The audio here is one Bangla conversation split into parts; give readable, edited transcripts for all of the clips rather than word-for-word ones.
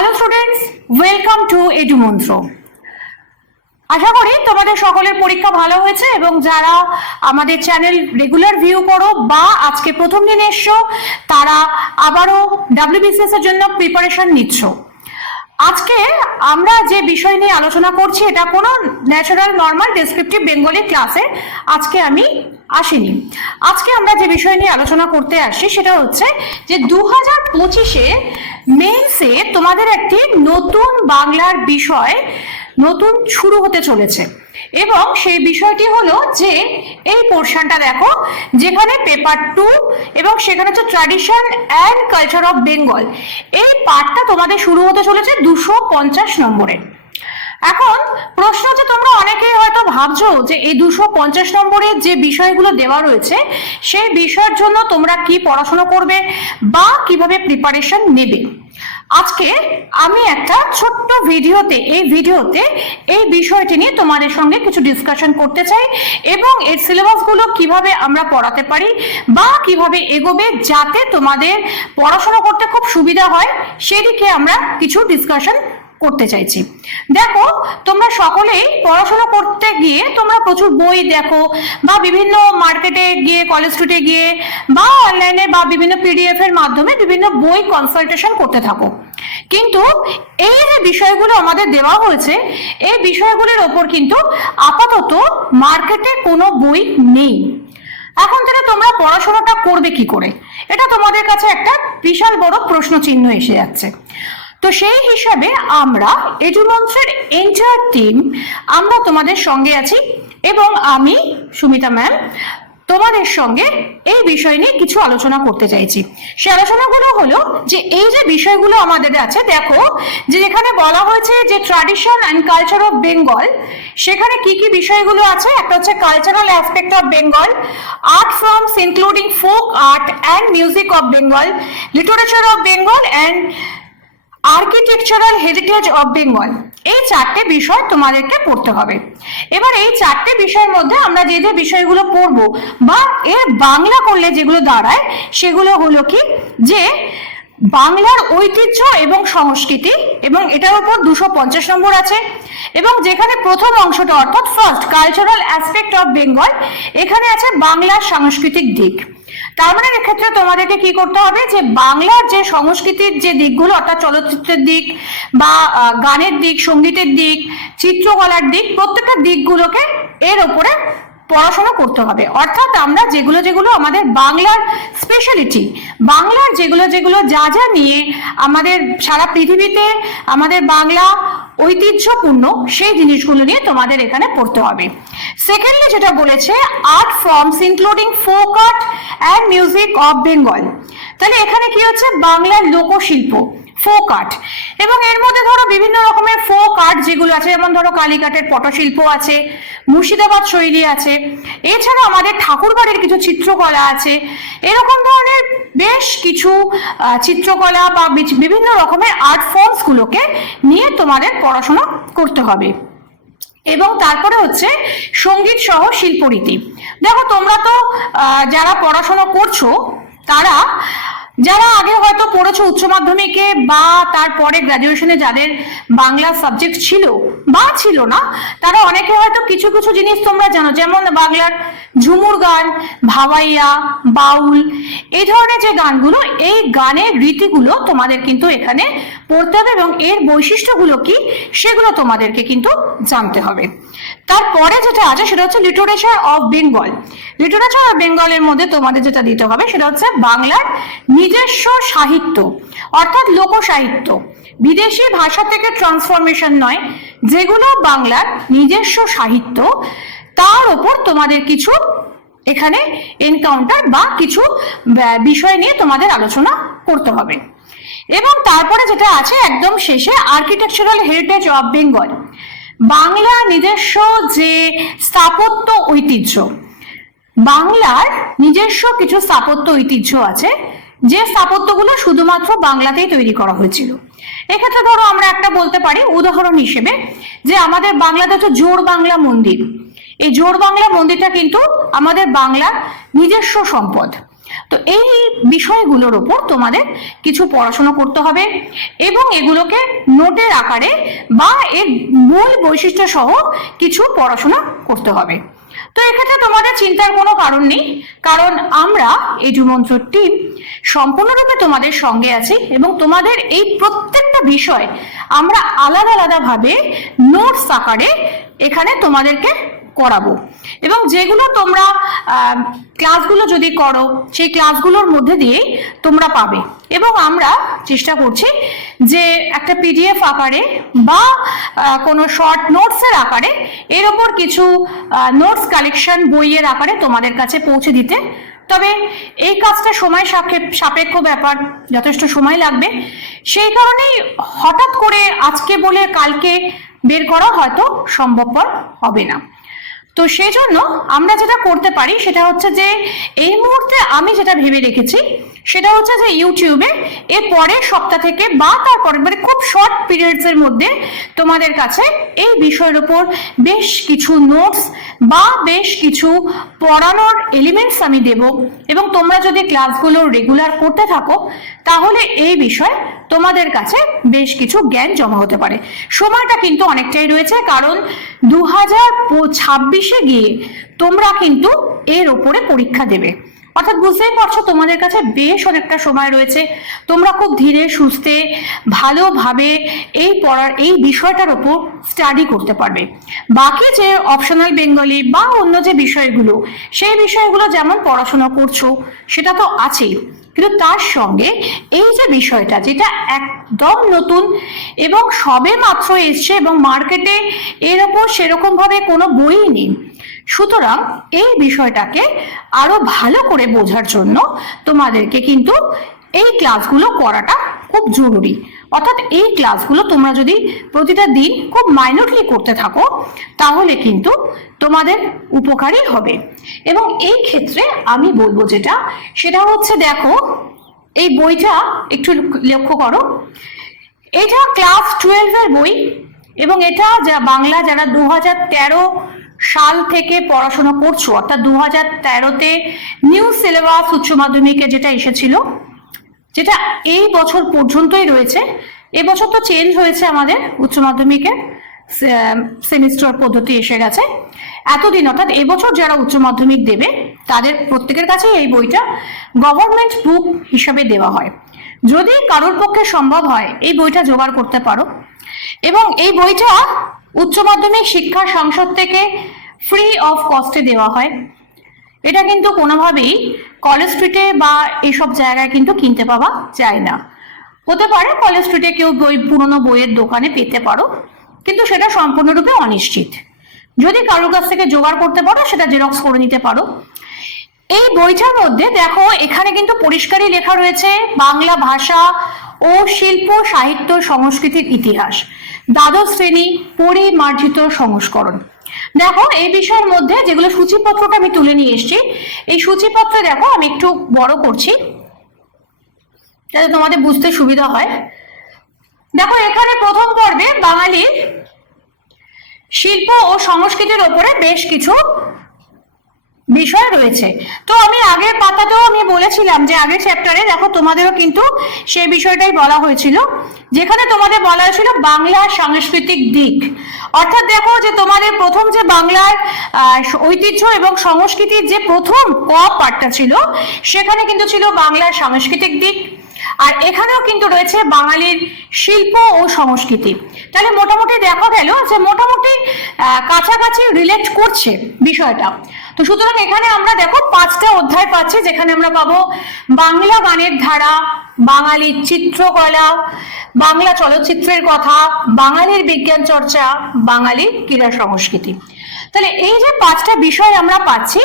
Hello students, welcome to Edumantra. আশা করি তোমাদের সকলের পরীক্ষা ভালো হয়েছে এবং যারা আমাদের চ্যানেল রেগুলার ভিউ করো বা আজকে প্রথম দিন এসছো তারা আবারও WBCS এর জন্য প্রিপারেশন নিচ্ছ। আজকে আমরা যে বিষয় নিয়ে আলোচনা করছি এটা কোনো ন্যাচারাল নর্মাল ডেসক্রিপটিভ বেঙ্গলি ক্লাসে আজকে আমি আসিনি। আজকে আমরা যে বিষয় নিয়ে আলোচনা করতে আসছি সেটা হচ্ছে যে 2025-এ মেন্সে তোমাদের একটি নতুন বাংলার বিষয় নতুন শুরু হতে চলেছে এবং সেই বিষয়টি হলো যে এই পোর্শনটা দেখো যেখানে পেপার 2 এবং সেখানে হচ্ছে tradition and culture of Bengal, এই পার্টটা তোমাদের শুরু হতে চলেছে 250 নম্বরে। এখন প্রশ্ন হচ্ছে তোমরা অনেকেই হয়তো ভাবছো যে এই 250 নম্বরের যে বিষয়গুলো দেওয়া রয়েছে সেই বিষয়ের জন্য তোমরা কি পড়াশোনা করবে বা কিভাবে প্রিপারেশন নেবে। আজকে আমি একটা ছোট্ট ভিডিওতে এই বিষয়টি নিয়ে তোমাদের সঙ্গে কিছু ডিসকাশন করতে চাই এবং এর সিলেবাসগুলো কিভাবে আমরা পড়াতে পারি বা কিভাবে এগোবে যাতে তোমাদের পড়াশোনা করতে খুব সুবিধা হয় সেদিকে আমরা কিছু ডিসকাশন করতে চাইছি। দেখো তোমরা সকলেই পড়াশোনা করতে গিয়ে তোমরা প্রচুর বই দেখো বা বিভিন্ন মার্কেটে গিয়ে কলেজ স্ট্রিটে গিয়ে বা অনলাইনে বা বিভিন্ন PDF এর মাধ্যমে বিভিন্ন বই কনসালটেশন করতে থাকো, কিন্তু এই যে বিষয়গুলো আমাদের দেওয়া হয়েছে এই বিষয়গুলির ওপর কিন্তু আপাতত মার্কেটে কোনো বই নেই। এখন থেকে তোমরা পড়াশোনাটা করবে কি করে, এটা তোমাদের কাছে একটা বিশাল বড় প্রশ্ন চিহ্ন এসে যাচ্ছে। তো সেই হিসাবে আমরা এডুমন্ত্রের এন্টায়ার টিম আমরা তোমাদের সঙ্গে আছি এবং আমি সুমিতা ম্যাম তোমাদের সঙ্গে এই বিষয় নিয়ে কিছু আলোচনা করতে চাইছি। সেই আলোচনাগুলো হলো যে এই যে বিষয়গুলো আমাদের আছে, দেখো যে যেখানে বলা হয়েছে যে tradition and culture of Bengal, সেখানে কি কি বিষয়গুলো আছে। একটা হচ্ছে cultural aspect of Bengal, art forms including folk art and music of Bengal, literature of Bengal and architectural heritage of Bengal. এই চারটে বিষয় তোমাদেরকে পড়তে হবে। এবার এই চারটে বিষয়ের মধ্যে আমরা যে যে বিষয়গুলো পড়বো বা এর বাংলা করলে যেগুলো দাঁড়ায় সেগুলো হলো কি যে বাংলার ঐতিহ্য এবং সংস্কৃতি, এবং এটার উপর 250 নম্বর আছে। এবং যেখানে প্রথম অংশটা অর্থাৎ first cultural aspect of Bengal, এখানে আছে বাংলার সাংস্কৃতিক দিক। তার মানে এক্ষেত্রে তোমাদেরকে কি করতে হবে যে বাংলার যে সংস্কৃতির যে দিকগুলো অর্থাৎ চলচ্চিত্রের দিক বা গানের দিক, সঙ্গীতের দিক, চিত্রকলার দিক, প্রত্যেকটা দিকগুলোকে এর ওপরে পড়াশোনা করতে হবে। অর্থাৎ আমরা যেগুলো যেগুলো আমাদের বাংলার স্পেশালিটি, বাংলার যেগুলো যা যা নিয়ে আমাদের সারা পৃথিবীতে আমাদের বাংলা ঐতিহ্যপূর্ণ সেই জিনিসগুলো নিয়ে তোমাদের এখানে পড়তে হবে। সেকেন্ডলি যেটা বলেছে art forms including folk art and music of Bengal, তাহলে এখানে কি হচ্ছে বাংলার লোকশিল্প ফোক আর্ট, এবং এর মধ্যে ধরো বিভিন্ন রকমের ফোক আর্ট যেগুলো আছে, যেমন ধরো কালীঘাটের পটশিল্প আছে, মুর্শিদাবাদ শৈলী আছে, এছাড়া আমাদের ঠাকুরবাড়ির কিছু চিত্রকলা আছে। এরকম ধরনের বেশ কিছু চিত্রকলা বা বিভিন্ন রকমের আর্ট ফর্মস গুলোকে নিয়ে তোমাদের পড়াশোনা করতে হবে। এবং তারপরে হচ্ছে সঙ্গীত সহ শিল্পরীতি। দেখো তোমরা তো যারা পড়াশোনা করছো তারা যারা আগে হয়তো পড়েছো উচ্চ মাধ্যমিকে বা তারপরে গ্র্যাজুয়েশনে যাদের বাংলা সাবজেক্ট ছিল বা ছিল না, তারা অনেকে হয়তো কিছু কিছু জিনিস তোমরা জানো, যেমন বাংলার ঝুমুর গান, ভাওয়াইয়া, বাউল, এই ধরনের যে গানগুলো, এই গানের রীতিগুলো তোমাদের কিন্তু এখানে পড়তে হবে এবং এর বৈশিষ্ট্যগুলো কি সেগুলো তোমাদেরকে কিন্তু জানতে হবে। তারপরে যেটা আছে সেটা হচ্ছে literature of Bengal. Literature of বেঙ্গলের মধ্যে তোমাদের যেটা দিতে হবে সেটা হচ্ছে বাংলার নিজস্ব সাহিত্য অর্থাৎ লোক সাহিত্য, বিদেশি ভাষা থেকে ট্রান্সফরমেশন নয়, যেগুলো বাংলার নিজস্ব সাহিত্য তার উপর তোমাদের কিছু এখানে এনকাউন্টার বা কিছু বিষয় নিয়ে তোমাদের আলোচনা করতে হবে। এবং তারপরে যেটা আছে একদম শেষে আর্কিটেকচারাল হেরিটেজ অফ বেঙ্গল, বাংলার নিজস্ব যে স্থাপত্য ঐতিহ্য, বাংলার নিজস্ব কিছু স্থাপত্য ঐতিহ্য আছে যে স্থাপত্যগুলো শুধুমাত্র বাংলাতেই তৈরি করা হয়েছিল। এক্ষেত্রে ধরো আমরা একটা বলতে পারি উদাহরণ হিসেবে যে আমাদের বাংলাতে তো জোড় বাংলা মন্দির, এই জোড় বাংলা মন্দিরটা কিন্তু আমাদের বাংলার নিজস্ব সম্পদ। তো এই বিষয়গুলোর উপর তোমাদের কিছু পড়াশোনা করতে হবে এবং এগুলোকে নোটের আকারে বা এর মূল বৈশিষ্ট্য সহ কিছু পড়াশোনা করতে হবে। তো এক্ষেত্রে তোমাদের চিন্তার কোনো কারণ নেই, কারণ আমরা এডুমন্ত্র টিম সম্পূর্ণরূপে তোমাদের সঙ্গে আছি এবং তোমাদের এই প্রত্যেকটা বিষয় আমরা আলাদা আলাদা ভাবে নোটস আকারে এখানে তোমাদেরকে করাবো এবং যেগুলো তোমরা ক্লাসগুলো যদি করো সেই ক্লাসগুলোর মধ্যে দিয়ে তোমরা পাবে। এবং আমরা চেষ্টা করছি যে একটা পিডিএফ আকারে বা কোনো শর্ট নোটসের আকারে এর ওপর কিছু নোটস কালেকশন বইয়ের আকারে তোমাদের কাছে পৌঁছে দিতে। তবে এই কাজটা সময় সাপেক্ষ ব্যাপার, যথেষ্ট সময় লাগবে, সেই কারণেই হঠাৎ করে আজকে বলে কালকে বের করা হয়তো সম্ভবপর হবে না। তো সেই জন্য আমরা যেটা করতে পারি সেটা হচ্ছে যে এই মুহূর্তে আমি যেটা ভেবে রেখেছি সেটা হচ্ছে যে ইউটিউবে এর পরের সপ্তাহ থেকে বা তারপরে মানে খুব শর্ট পিরিয়ডস এর মধ্যে তোমাদের কাছে এই বিষয়ের উপর বেশ কিছু নোটস বা বেশ কিছু পড়ানোর এলিমেন্টস আমি দেব এবং তোমরা যদি ক্লাসগুলো রেগুলার করতে থাকো তাহলে এই বিষয়ে তোমাদের কাছে বেশ কিছু জ্ঞান জমা হতে পারে। সময়টা কিন্তু অনেকটাই রয়েছে, কারণ 2026-এ গিয়ে তোমরা কিন্তু এর উপরে পরীক্ষা দেবে, অর্থাৎ বুঝতেই পারছো তোমাদের কাছে বেশ অনেকটা সময় রয়েছে। তোমরা খুব ধীরে সুস্থে ভালোভাবে এই পড়ার এই বিষয়টার উপর স্টাডি করতে পারবে। বাকি যে অপশনাল বেঙ্গলি বা অন্য যে বিষয়গুলো সেই বিষয়গুলো যেমন পড়াশোনা করছো সেটা তো আছেই, কিন্তু তার সঙ্গে এই যে বিষয়টা যেটা একদম নতুন এবং সবে মাত্র এসছে এবং মার্কেটে এর ওপর সেরকম ভাবে কোনো বই নেই, সুতরাং এই বিষয়টাকে আরো ভালো করে বোঝার জন্য তোমাদেরকে কিন্তু এই ক্লাসগুলো করাটা খুব জরুরি। অর্থাৎ এই ক্লাসগুলো তোমরা যদি প্রতিটা দিন খুব মাইনরলি করতে থাকো তাহলে কিন্তু তোমাদের উপকারী হবে। এবং এই ক্ষেত্রে আমি বলবো যেটা সেটা হচ্ছে, দেখো এই বইটা একটু লক্ষ্য করো, এটা ক্লাস 12 এর বই এবং এটা যা বাংলা যারা 2013 সাল থেকে পড়াশোনা করছো, অর্থাৎ 2013-তে নিউ সিলেবাস উচ্চ মাধ্যমিকে যেটা এসেছিল, যেটা এই বছর পর্যন্তই রয়েছে। এবছর তো চেঞ্জ হয়েছে, আমাদের উচ্চ মাধ্যমিকের সেমিস্টার পদ্ধতি এসে গেছে। এতদিন অর্থাৎ এবছর যারা উচ্চ মাধ্যমিক দেবে তাদের প্রত্যেকের কাছে এই বইটা গভর্নমেন্ট বুক হিসাবে দেওয়া হয়। যদি কারোর পক্ষে সম্ভব হয় এই বইটা জোগাড় করতে পারো এবং এই বইটা উচ্চ মাধ্যমিক শিক্ষা সংসদ থেকে ফ্রি অফ কস্টে দেওয়া হয়। এটা কিন্তু কোনোভাবেই কলেজ স্ট্রিটে বা এইসব জায়গায় কিন্তু কিনতে পাওয়া যায় না। হতে পারে কলেজ স্ট্রিটে কেউ পুরনো বইয়ের দোকানে পেতে পারো, কিন্তু সেটা সম্পূর্ণরূপে অনিশ্চিত। যদি কারোর কাছ থেকে জোগাড় করতে পারো সেটা জেরক্স করে নিতে পারো। এই বইটার মধ্যে দেখো এখানে কিন্তু পরিষ্কারই লেখা রয়েছে বাংলা ভাষা ও শিল্প সাহিত্য সংস্কৃতির ইতিহাস, দ্বাদশ শ্রেণী পরিমার্জিত সংস্করণ। দেখো এই বিষয়ের মধ্যে যেগুলো সূচিপত্রটা আমি তুলে নিয়ে এসেছি, এই সূচিপত্রে দেখো আমি একটু বড় করছি যাতে তোমাদের বুঝতে সুবিধা হয়। দেখো এখানে প্রথম পর্বে বাঙালির শিল্প ও সংস্কৃতির ওপরে বেশ কিছু বিষয় রয়েছে। তো আমি আগের পাতাতেও আমি বলেছিলাম যে আগের চ্যাপ্টারে দেখো তোমাদেরও কিন্তু সেই বিষয়টাই বলা হয়েছিল, যেখানে তোমাদের বলা হয়েছিল বাংলার সাংস্কৃতিক দিক। অর্থাৎ দেখো যে তোমাদের প্রথম যে বাংলার ঐতিহ্য এবং সংস্কৃতির যে প্রথম ক পার্টটা ছিল সেখানে কিন্তু ছিল বাংলার সাংস্কৃতিক দিক, আর এখানেও কিন্তু রয়েছে বাঙালির শিল্প ও সংস্কৃতি। তাহলে মোটামুটি দেখা গেল যে মোটামুটি কাছাকাছি রিলেট করছে বিষয়টা। তো সুতরাং এখানে আমরা দেখো 5টা অধ্যায় পাচ্ছি, যেখানে আমরা পাবো বাংলা গানের ধারা, বাঙালির চিত্রকলা, বাংলা চলচ্চিত্রের কথা, বাঙালির বিজ্ঞান চর্চা, বাঙালির ক্রীড়া সংস্কৃতি। তাহলে এই যে 5টা বিষয় আমরা পাচ্ছি,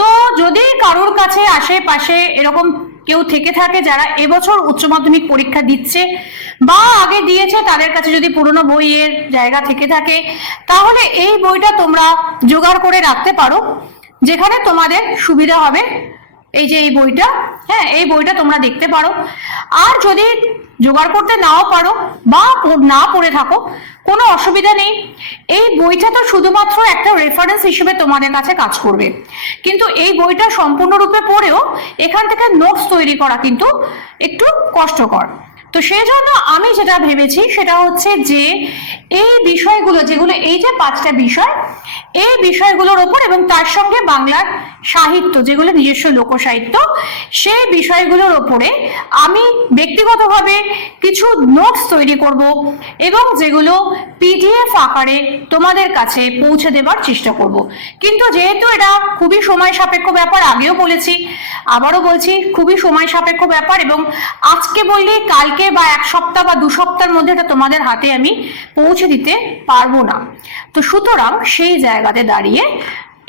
তো যদি কারোর কাছে আশেপাশে এরকম কেউ থেকে থাকে যারা এবছর উচ্চ মাধ্যমিক পরীক্ষা দিচ্ছে বা আগে দিয়েছে, তাদের কাছে যদি পুরনো বইয়ের জায়গা থেকে থাকে তাহলে এই বইটা তোমরা জোগাড় করে রাখতে পারো, যেখানে তোমাদের সুবিধা হবে। এই যে এই বইটা, হ্যাঁ এই বইটা তোমরা দেখতে পারো। আর যদি জোগাড় করতে নাও পারো বা না পড়ে থাকো, কোনো অসুবিধা নেই। এই বইটা তো শুধুমাত্র একটা রেফারেন্স হিসেবে তোমাদের কাছে কাজ করবে, কিন্তু এই বইটা সম্পূর্ণরূপে পড়েও এখান থেকে নোটস তৈরি করা কিন্তু একটু কষ্টকর। তো সেই জন্য আমি যেটা ভেবেছি সেটা হচ্ছে যে এই বিষয়গুলো, যেগুলো এই যে 5টা বিষয়, এই বিষয়গুলোর ওপর এবং তার সঙ্গে বাংলার সাহিত্য, যেগুলো নিজস্ব লোকসাহিত্য, সেই বিষয়গুলোর ওপরে আমি ব্যক্তিগতভাবে কিছু নোটস তৈরি করব এবং যেগুলো পিডিএফ আকারে তোমাদের কাছে পৌঁছে দেবার চেষ্টা করব। কিন্তু যেহেতু এটা খুবই সময় সাপেক্ষ ব্যাপার, আগেও বলেছি আবারও বলছি, খুবই সময় সাপেক্ষ ব্যাপার, এবং আজকে বললে কালকে বা 1 সপ্তাহ বা 2 সপ্তাহের মধ্যে এটা তোমাদের হাতে আমি পৌঁছে দিতে পারবো না। তো সুতরাং সেই জায়গাতে দাঁড়িয়ে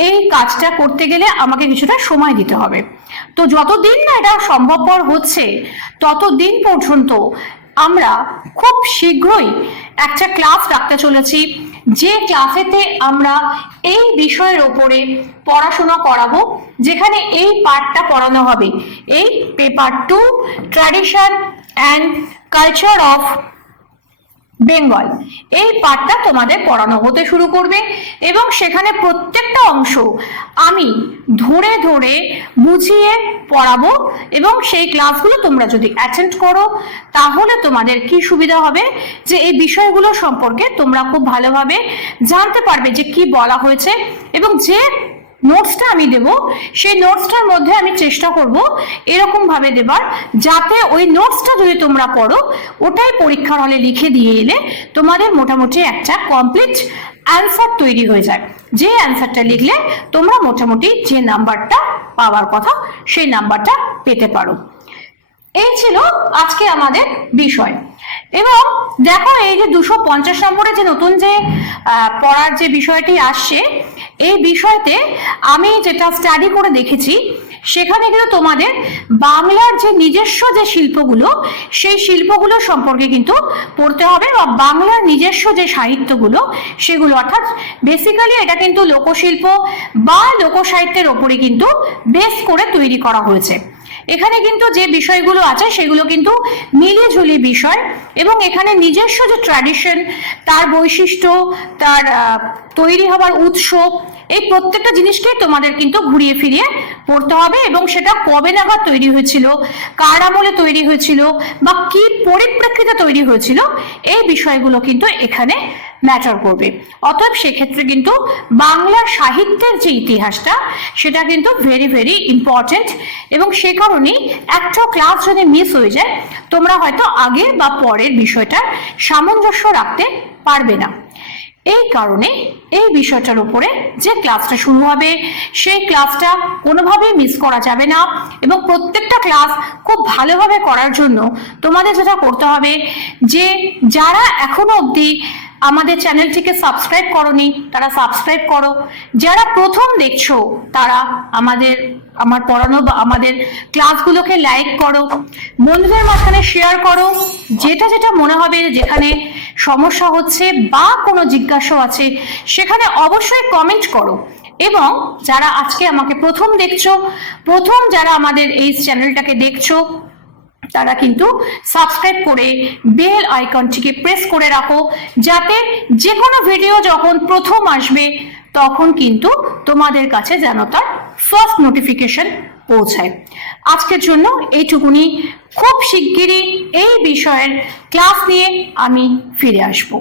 এই কাজটা করতে গেলে আমাকে কিছুটা সময় দিতে হবে। তো যতদিন না এটা সম্ভবপর হচ্ছে ততদিন পর্যন্ত আমরা খুব শীঘ্রই একটা ক্লাস রাখতে চলেছি, যে ক্লাসেতে আমরা এই বিষয়ের ওপরে পড়াশোনা করাবো, যেখানে এই পার্টটা পড়ানো হবে, এই paper 2 tradition and culture of Bengal, এই পার্টটা তোমাদের পড়ানো হতে শুরু করবে এবং সেখানে প্রত্যেকটা অংশ আমি ধরে ধরে বুঝিয়ে পড়াবো। এবং সেই ক্লাসগুলো তোমরা যদি অ্যাটেন্ড করো তাহলে তোমাদের কি সুবিধা হবে, যে এই বিষয়গুলো সম্পর্কে তোমরা খুব ভালোভাবে জানতে পারবে যে কি বলা হয়েছে, এবং যে নোটসটা আমি দেব সেই নোটসটার মধ্যে আমি চেষ্টা করব এরকম ভাবে দেবার যাতে ওই নোটসটা যদি তোমরা পড়ো ওটাই পরীক্ষার হলে লিখে দিয়ে এলে তোমাদের মোটামুটি একটা কমপ্লিট অ্যান্সার তৈরি হয়ে যায়, যে অ্যান্সারটা লিখলে তোমরা মোটামুটি যে নাম্বারটা পাওয়ার কথা সেই নাম্বারটা পেতে পারো। এই ছিল আজকে আমাদের বিষয়। এবং দেখো এই যে 250 নম্বরে যে নতুন যে পড়ার যে বিষয়টি আসছে, এই বিষয়তে আমি যেটা স্টাডি করে দেখেছি সেখানে কিন্তু তোমাদের বাংলার যে নিজস্ব যে শিল্পগুলো সেই শিল্পগুলো সম্পর্কে কিন্তু পড়তে হবে, বা বাংলার নিজস্ব যে সাহিত্যগুলো সেগুলো, অর্থাৎ বেসিক্যালি এটা কিন্তু লোকশিল্প বা লোকসাহিত্যের ওপরে কিন্তু বেস করে তৈরি করা হয়েছে। এখানে কিন্তু যে বিষয়গুলো আছে সেগুলো কিন্তু মিলিঝুলি বিষয়, এবং এখানে নিজস্ব যে ট্র্যাডিশন, তার বৈশিষ্ট্য, তার তৈরি হবার উৎস, এই প্রত্যেকটা জিনিসকেই তোমাদের কিন্তু ঘুরিয়ে ফিরিয়ে পড়তে হবে, এবং সেটা কবে নাগাদ তৈরি হয়েছিল, কার আমলে তৈরি হয়েছিল, বা কি পরিপ্রেক্ষিতে তৈরি হয়েছিল, এই বিষয়গুলো কিন্তু এখানে ম্যাটার করবে। অতএব সেক্ষেত্রে কিন্তু বাংলা সাহিত্যের যে ইতিহাসটা সেটা কিন্তু ভেরি ভেরি ইম্পর্টেন্ট, এবং সে কারণেই একটা ক্লাস যদি মিস হয়ে যায় তোমরা হয়তো আগে বা পরের বিষয়টার সামঞ্জস্য রাখতে পারবে না। এই কারণে এই বিষয়টার উপরে যে ক্লাসটা শুরু হবে সেই ক্লাসটা কোনোভাবেই মিস করা যাবে না, এবং প্রত্যেকটা ক্লাস খুব ভালোভাবে করার জন্য তোমাদের যেটা করতে হবে, যে যারা এখনো অবধি আমাদের চ্যানেলটিকে সাবস্ক্রাইব করোনি তারা সাবস্ক্রাইব করো, যারা প্রথম দেখছো তারা আমার পড়ানো বা আমাদের ক্লাসগুলোকে লাইক করো, বন্ধুদের মাঝখানে শেয়ার করো, যেটা যেটা মনে হবে যেখানে সমস্যা হচ্ছে বা কোনো জিজ্ঞাসা আছে সেখানে অবশ্যই কমেন্ট করো। এবং যারা আজকে আমাকে প্রথম দেখছো, প্রথম যারা আমাদের এই চ্যানেলটাকে দেখছো, তারা কিন্তু সাবস্ক্রাইব করে বেল আইকনটিকে প্রেস করে রাখো, যাতে যে কোনো ভিডিও যখন প্রথম আসবে তখন কিন্তু তোমাদের কাছে যেন তার ফার্স্ট নোটিফিকেশন পৌঁছায়। আজকের জন্য এইটুকুনি, খুব শিগগিরই এই বিষয়ের ক্লাস নিয়ে আমি ফিরে আসবো।